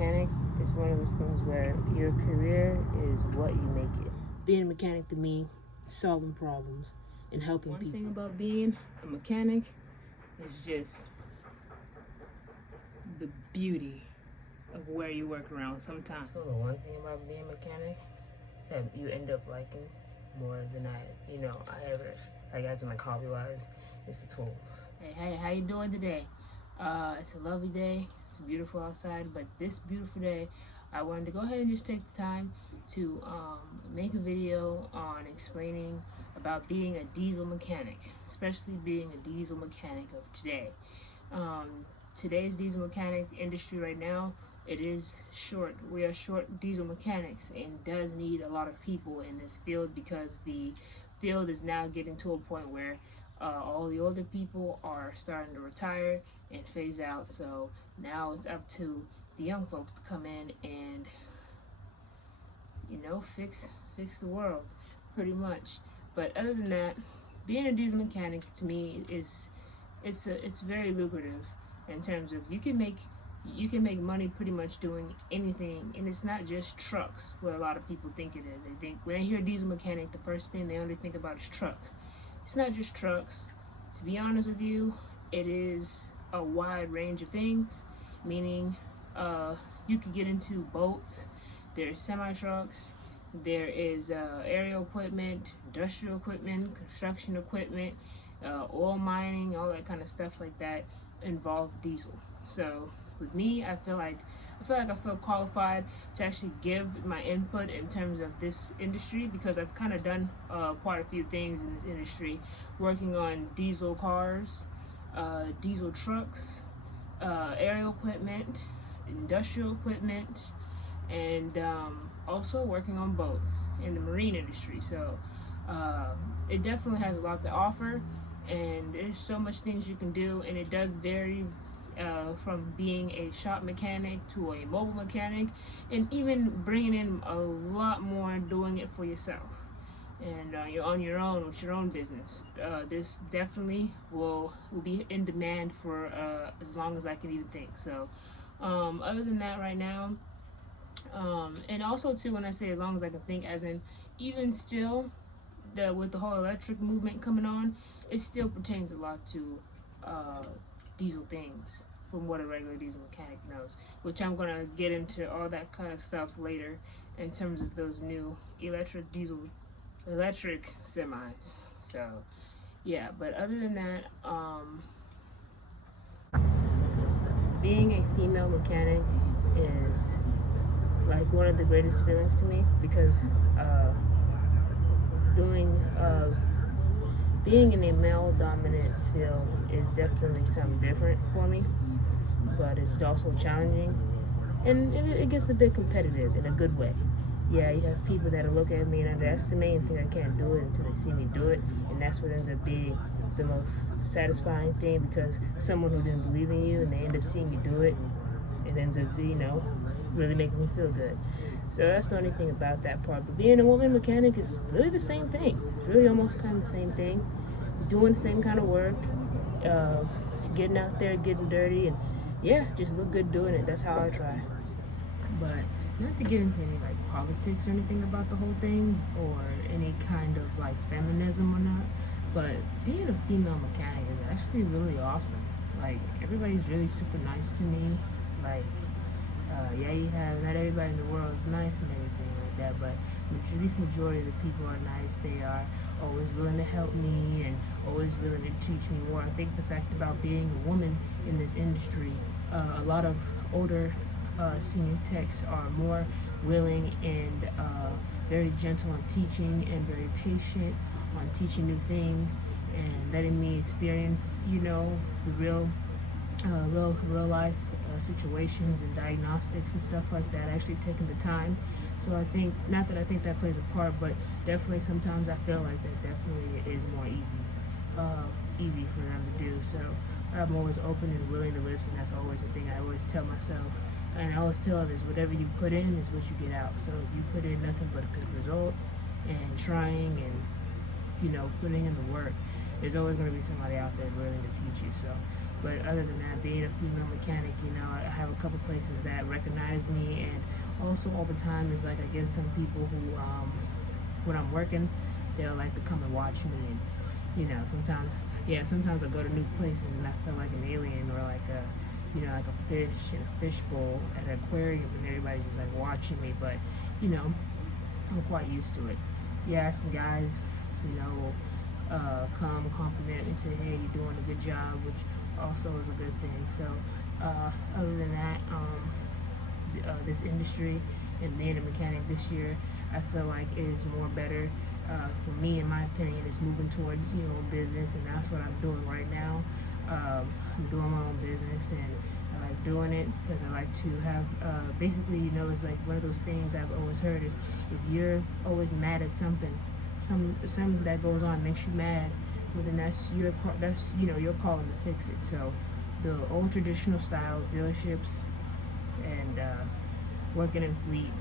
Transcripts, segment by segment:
mechanic is one of those things where your career is what you make it. Being a mechanic to me, solving problems and helping people. One thing about being a mechanic is just the beauty of where you work around sometimes. So the one thing about being a mechanic that you end up liking more than I ever, like as in like hobby wise, is the tools. Hey, how you doing today? It's a lovely day. It's beautiful outside, but this beautiful day, I wanted to go ahead and just take the time to make a video on explaining about being a diesel mechanic, especially being a diesel mechanic of today. Today's diesel mechanic industry right now, it is short. We are short diesel mechanics and does need a lot of people in this field because the field is now getting to a point where all the older people are starting to retire and phase out. So now it's up to the young folks to come in and fix the world pretty much. But other than that, being a diesel mechanic to me is it's very lucrative in terms of you can make money pretty much doing anything, and it's not just trucks. What a lot of people think it is. They think when they hear diesel mechanic, the first thing they only think about is trucks. It's not just trucks. To be honest with you, it is a wide range of things, meaning you could get into boats, there's semi-trucks, there is aerial equipment, industrial equipment, construction equipment, oil mining, all that kind of stuff like that involve diesel. So with me, I feel like I feel qualified to actually give my input in terms of this industry because I've kind of done quite a few things in this industry, working on diesel cars, diesel trucks, aerial equipment, industrial equipment, and also working on boats in the marine industry. So it definitely has a lot to offer, and there's so much things you can do, and it does vary from being a shop mechanic to a mobile mechanic, and even bringing in a lot more doing it for yourself. And you're on your own with your own business. This definitely will be in demand for as long as I can even think. So other than that right now, and also too, when I say as long as I can think, as in even still, with the whole electric movement coming on, it still pertains a lot to diesel things from what a regular diesel mechanic knows, which I'm gonna get into all that kind of stuff later in terms of those new electric semis. So yeah, but other than that, being a female mechanic is like one of the greatest feelings to me because being in a male dominant field is definitely something different for me, but it's also challenging, and it gets a bit competitive in a good way. Yeah, you have people that look at me and underestimate and think I can't do it until they see me do it, and that's what ends up being the most satisfying thing, because someone who didn't believe in you and they end up seeing you do it, it ends up being, really making me feel good. So that's the only thing about that part. But being a woman mechanic is really the same thing. It's really almost kind of the same thing. Doing the same kind of work, getting out there, getting dirty, and yeah, just look good doing it. That's how I try. But not to get into any like politics or anything about the whole thing, or any kind of like feminism or not, but being a female mechanic is actually really awesome. Like, everybody's really super nice to me. Like, yeah, not everybody in the world is nice and everything like that, but at least majority of the people are nice. They are always willing to help me and always willing to teach me more. I think the fact about being a woman in this industry, a lot of older senior techs are more willing and very gentle on teaching and very patient on teaching new things and letting me experience, the real life situations and diagnostics and stuff like that, actually taking the time. So I think, not that I think that plays a part, but definitely sometimes I feel like that definitely is more easy for them to do. So I'm always open and willing to listen. That's always the thing I always tell myself, and I always tell others, whatever you put in is what you get out. So if you put in nothing but good results and trying and putting in the work, there's always going to be somebody out there willing to teach you. So But other than that, being a female mechanic, you know, I have a couple places that recognize me, and also all the time is like I get some people who, when I'm working, they'll like to come and watch me, and you know, sometimes I go to new places and I feel like an alien, or like a, you know, like a fish in a fish bowl at an aquarium, and everybody's just like watching me. But you know, I'm quite used to it. Yeah, some guys, you know, come compliment and say, hey, you're doing a good job, which also is a good thing. So other than that, this industry and being a mechanic this year, I feel like is more better for me, in my opinion. Is moving towards, you know, business, and that's what I'm doing right now. I'm doing my own business, and I like doing it because I like to have basically, you know, it's like one of those things I've always heard is, if you're always mad at something that goes on makes you mad, well then that's your you know, your calling to fix it. So the old traditional style dealerships and working in fleet,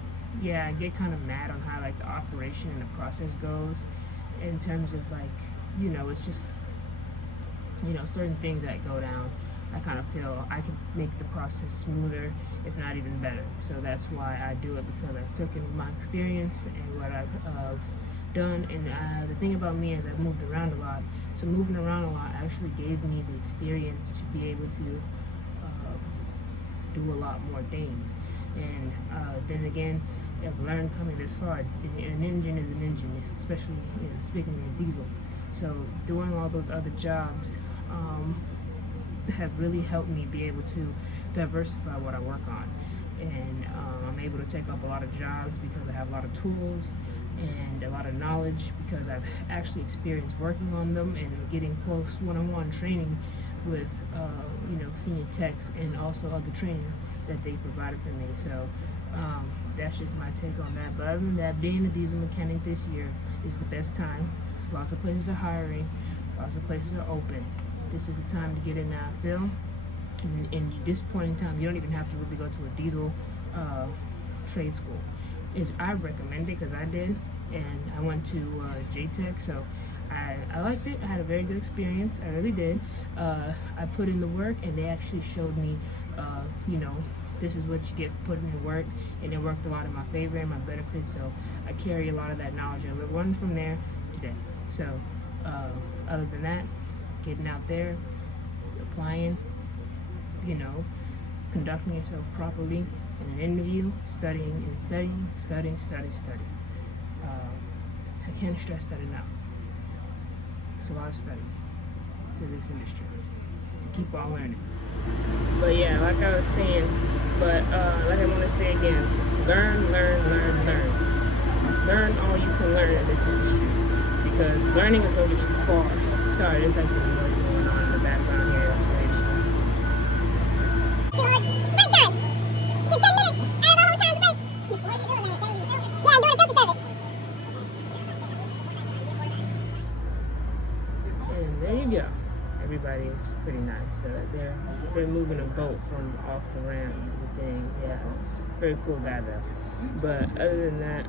yeah, I get kind of mad on how like the operation and the process goes, in terms of like, you know, it's just, you know, certain things that go down, I kind of feel I can make the process smoother, if not even better. So that's why I do it, because I've taken my experience and what I've done. And the thing about me is I've moved around a lot. So moving around a lot actually gave me the experience to be able to do a lot more things. And then again, I've learned coming this far, an engine is an engine, especially, you know, speaking of diesel. So doing all those other jobs have really helped me be able to diversify what I work on. And I'm able to take up a lot of jobs because I have a lot of tools and a lot of knowledge, because I've actually experienced working on them and getting close one-on-one training with you know, senior techs, and also other training that they provided for me. So that's just my take on that. But other than that, being a diesel mechanic this year is the best time. Lots of places are hiring, lots of places are open. This is the time to get in that film. And at this point in time, you don't even have to really go to a diesel trade school. I recommend it because I did, and I went to JTech, so I liked it. I had a very good experience. I really did. I put in the work, and they actually showed me, you know, this is what you get for putting in the work, and it worked a lot in my favor and my benefit. So I carry a lot of that knowledge. I learned from there today. So other than that, getting out there, applying, you know, conducting yourself properly in an interview, studying and studying. I can't stress that enough. It's a lot of study to this industry, to keep on learning. But yeah, like I was saying, like I want to say again, learn. Learn all you can learn in this industry, because learning is going to get you far. Sorry, there's like the noise going on in the background here. That's very And there you go. Everybody is pretty nice. So they're moving a boat from off the ramp to the thing. Yeah, very cool guy though. But other than that,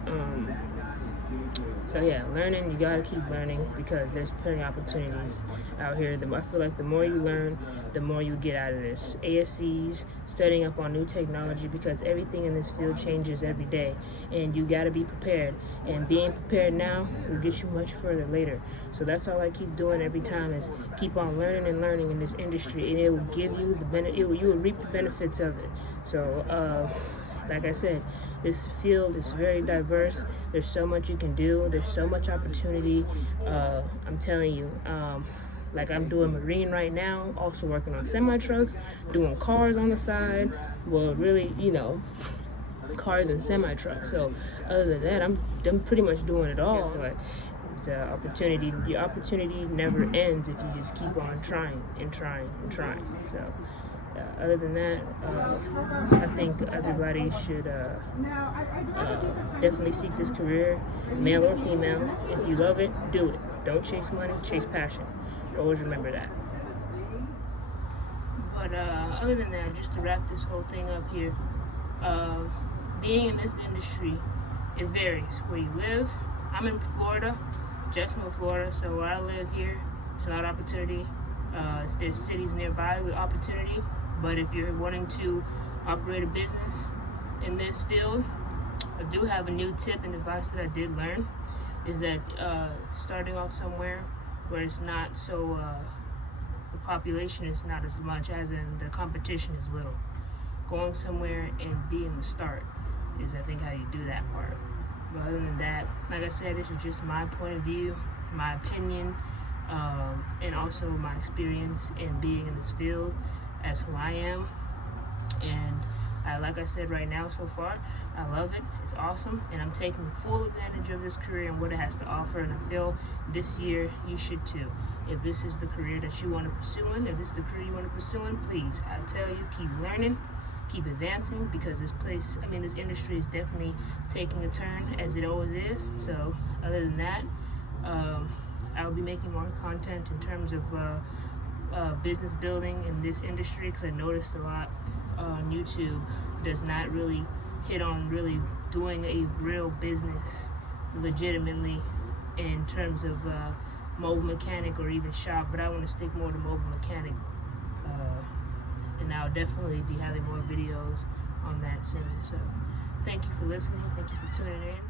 so yeah, learning, you gotta keep learning, because there's plenty of opportunities out here. I feel like the more you learn, the more you get out of this. ASCs, studying up on new technology, because everything in this field changes every day, and you gotta be prepared. And being prepared now will get you much further later. So that's all I keep doing every time, is keep on learning and learning in this industry, and it will give you the benefit. You will reap the benefits of it. So like I said, this field is very diverse. There's so much you can do. There's so much opportunity. I'm telling you, like I'm doing marine right now, also working on semi-trucks, doing cars on the side. Well, really, you know, cars and semi-trucks. So other than that, I'm pretty much doing it all. So it's an opportunity. The opportunity never ends if you just keep on trying and trying and trying. So other than that, I think everybody should definitely seek this career, male or female. If you love it, do it. Don't chase money, chase passion. Always remember that. But other than that, just to wrap this whole thing up here, being in this industry, it varies where you live. I'm in Florida, Jacksonville, Florida, so where I live here, it's a lot of opportunity. There's cities nearby with opportunity, but if you're wanting to operate a business in this field, I do have a new tip and advice that I did learn, is that starting off somewhere where it's not so, the population is not as much, as in the competition is little. Going somewhere and being the start is, I think, how you do that part. But other than that, like I said, this is just my point of view, my opinion, and also my experience in being in this field as who I am. And like I said, right now so far, I love it. It's awesome, and I'm taking full advantage of this career and what it has to offer. And I feel this year you should too. If this is the career that you want to pursue in, if this is the career you want to pursue in, please, I tell you, keep learning, keep advancing, because this industry is definitely taking a turn, as it always is. So other than that, I'll be making more content in terms of business building in this industry, because I noticed a lot on YouTube does not really hit on really doing a real business legitimately in terms of mobile mechanic or even shop, but I want to stick more to mobile mechanic, and I'll definitely be having more videos on that soon. So thank you for listening, thank you for tuning in.